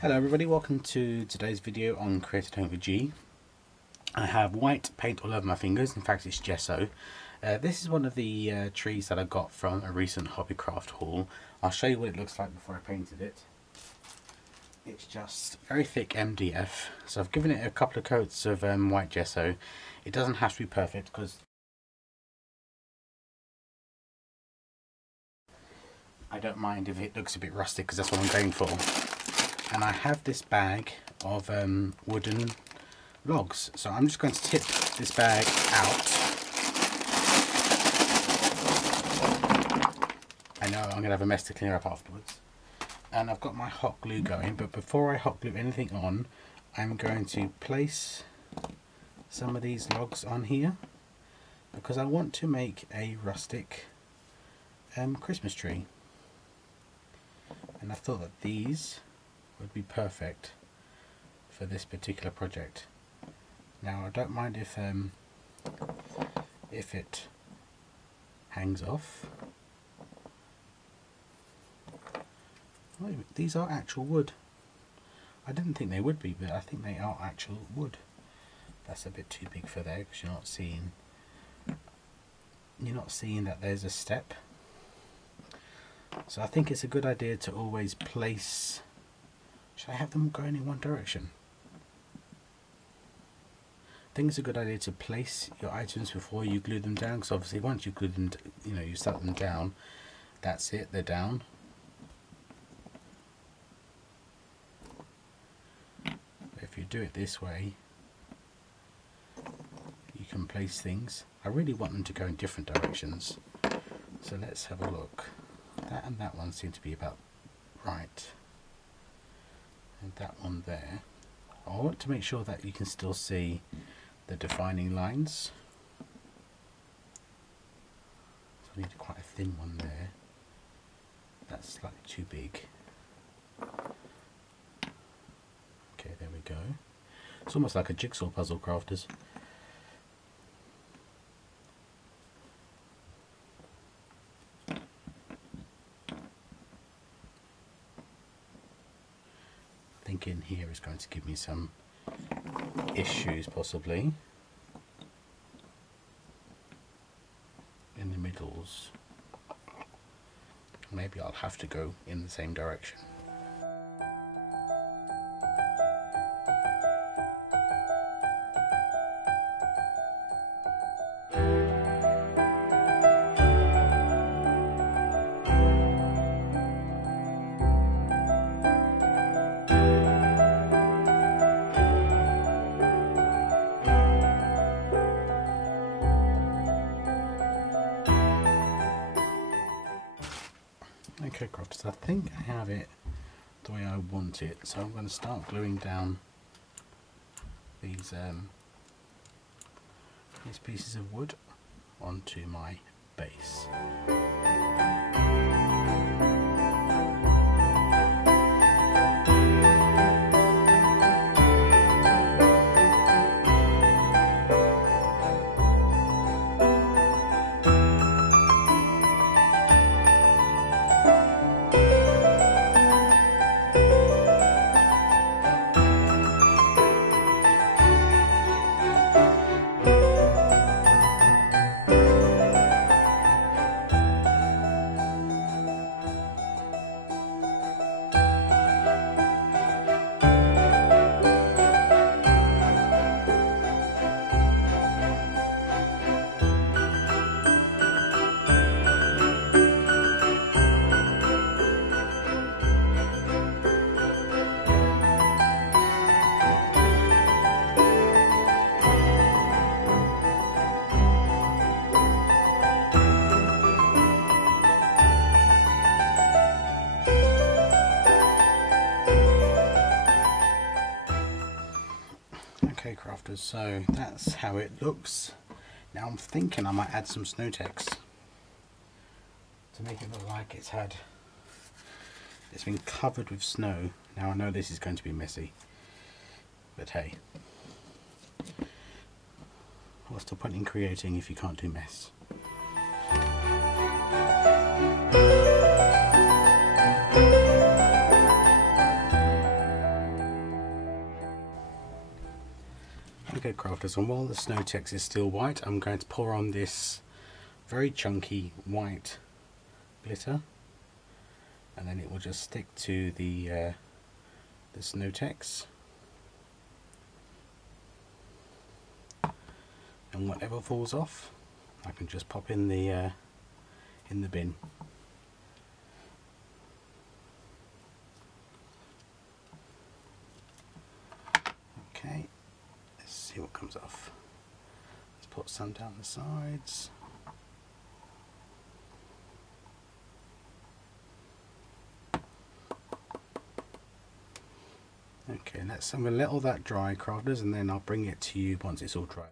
Hello everybody, welcome to today's video on Created Home with G. I have white paint all over my fingers, in fact it's gesso. This is one of the trees that I got from a recent Hobbycraft haul. I'll show you what it looks like before I painted it. It's just very thick MDF, so I've given it a couple of coats of white gesso. It doesn't have to be perfect because I don't mind if it looks a bit rustic because that's what I'm going for. And I have this bag of wooden logs, so I'm just going to tip this bag out. I know I'm going to have a mess to clear up afterwards. And I've got my hot glue going, but before I hot glue anything on, I'm going to place some of these logs on here because I want to make a rustic Christmas tree. And I thought that these would be perfect for this particular project. Now I don't mind if it hangs off. Oh, these are actual wood. I didn't think they would be, but I think they are actual wood. That's a bit too big for there because you're not seeing that there's a step. So I think it's a good idea to always place. Should I have them going in one direction? I think it's a good idea to place your items before you glue them down, because obviously once you glue them, you set them down, that's it, they're down. If you do it this way, you can place things. I really want them to go in different directions. So let's have a look. That and that one seem to be about right. And that one there. I want to make sure that you can still see the defining lines. So I need quite a thin one there. That's slightly too big. Okay, there we go. It's almost like a jigsaw puzzle, crafters. In here is going to give me some issues possibly in the middles. Maybe I'll have to go in the same direction. Okay, crafters, I think I have it the way I want it, so I'm going to start gluing down these pieces of wood onto my base. Okay, crafters, so that's how it looks. Now I'm thinking I might add some Snowtipped to make it look like it's been covered with snow. Now I know this is going to be messy, but hey, what's the point in creating if you can't do mess? crafters, and while the Snowtipped is still white, I'm going to pour on this very chunky white glitter, and then it will just stick to the Snowtipped, and whatever falls off I can just pop in the bin. Okay, let's see what comes off. Let's put some down the sides. Okay, I'm going to let all that dry, crafters, and then I'll bring it to you once it's all dry.